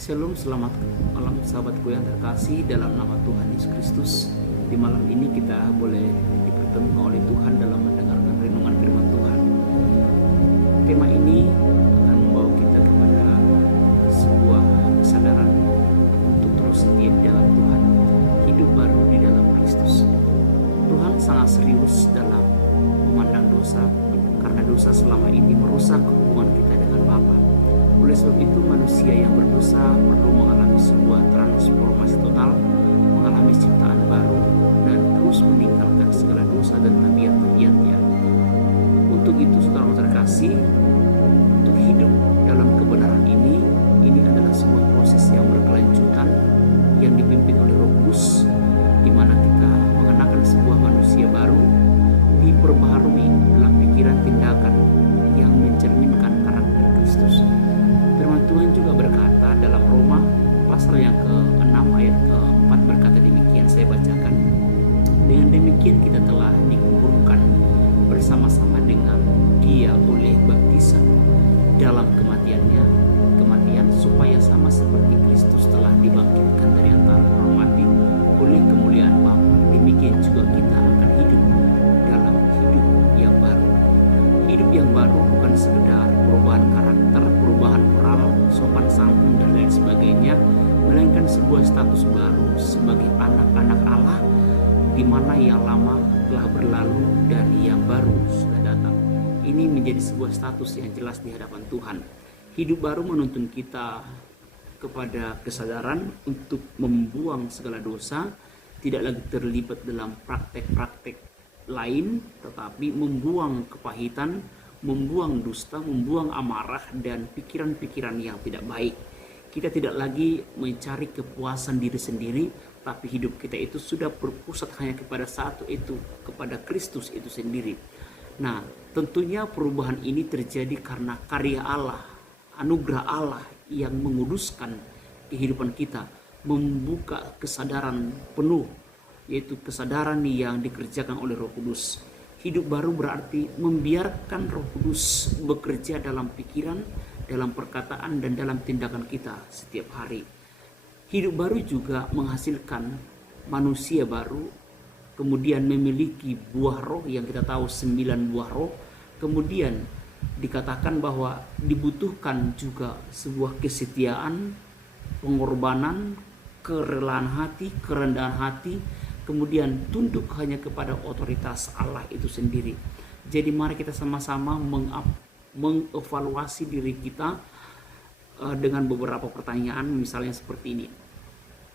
Shalom, selamat malam sahabatku yang terkasih dalam nama Tuhan Yesus Kristus. Di malam ini kita boleh dipertemukan oleh Tuhan dalam mendengarkan renungan firman Tuhan. Tema ini akan membawa kita kepada sebuah kesadaran untuk terus setia di dalam Tuhan, hidup baru di dalam Kristus. Tuhan sangat serius dalam memandang dosa, karena dosa selama ini merusak hubungan kita dengan Bapa. Oleh sebab itu manusia yang berdosa perlu mengalami sebuah transformasi total, mengalami ciptaan baru, dan terus meninggalkan segala dosa dan tabiat-tabiatnya. Untuk itu saudara terkasih, untuk hidup dalam kebenaran ini adalah sebuah proses yang berkelanjutan yang dipimpin oleh Roh Kudus, di mana kita mengenakan sebuah manusia baru, diperbaharui dalam pikiran tindakan yang mencerminkan karakter Kristus. Firman Tuhan juga berkata dalam Roma pasal yang ke-6 ayat ke-4 berkata demikian, saya bacakan. Dengan demikian kita telah dikuburkan bersama-sama dengan Dia oleh baptisan dalam kematian supaya sama seperti Kristus telah dibangkitkan dari antara orang mati oleh kemuliaan Bapa. Demikian juga kita akan hidup dalam hidup yang baru. Hidup yang baru bukan sekedar perubahan karakter, perubahan moral, sopan santun dan lain sebagainya, melainkan sebuah status baru sebagai anak-anak Allah, di mana yang lama telah berlalu dan yang baru sudah datang. Ini menjadi sebuah status yang jelas di hadapan Tuhan. Hidup baru menuntun kita kepada kesadaran untuk membuang segala dosa, tidak lagi terlibat dalam praktek-praktek lain, tetapi membuang kepahitan, membuang dusta, membuang amarah dan pikiran-pikiran yang tidak baik. Kita tidak lagi mencari kepuasan diri sendiri, tapi hidup kita itu sudah berpusat hanya kepada satu itu, kepada Kristus itu sendiri. Nah, tentunya perubahan ini terjadi karena karya Allah, anugerah Allah yang menguduskan kehidupan kita, membuka kesadaran penuh, yaitu kesadaran yang dikerjakan oleh Roh Kudus. Hidup baru berarti membiarkan Roh Kudus bekerja dalam pikiran, dalam perkataan, dan dalam tindakan kita setiap hari. Hidup baru juga menghasilkan manusia baru, kemudian memiliki buah roh yang kita tahu 9 buah roh. Kemudian dikatakan bahwa dibutuhkan juga sebuah kesetiaan, pengorbanan, kerelaan hati, kerendahan hati, kemudian tunduk hanya kepada otoritas Allah itu sendiri. Jadi mari kita sama-sama mengevaluasi diri kita dengan beberapa pertanyaan, misalnya seperti ini.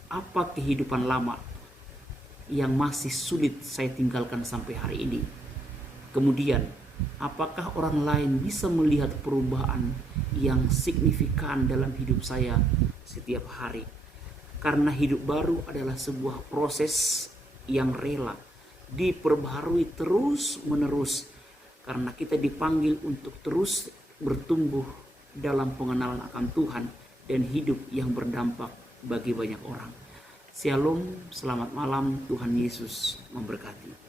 Apa kehidupan lama yang masih sulit saya tinggalkan sampai hari ini? Kemudian, apakah orang lain bisa melihat perubahan yang signifikan dalam hidup saya setiap hari? Karena hidup baru adalah sebuah proses yang rela, diperbaharui terus menerus, karena kita dipanggil untuk terus bertumbuh dalam pengenalan akan Tuhan dan hidup yang berdampak bagi banyak orang. Shalom, selamat malam, Tuhan Yesus memberkati.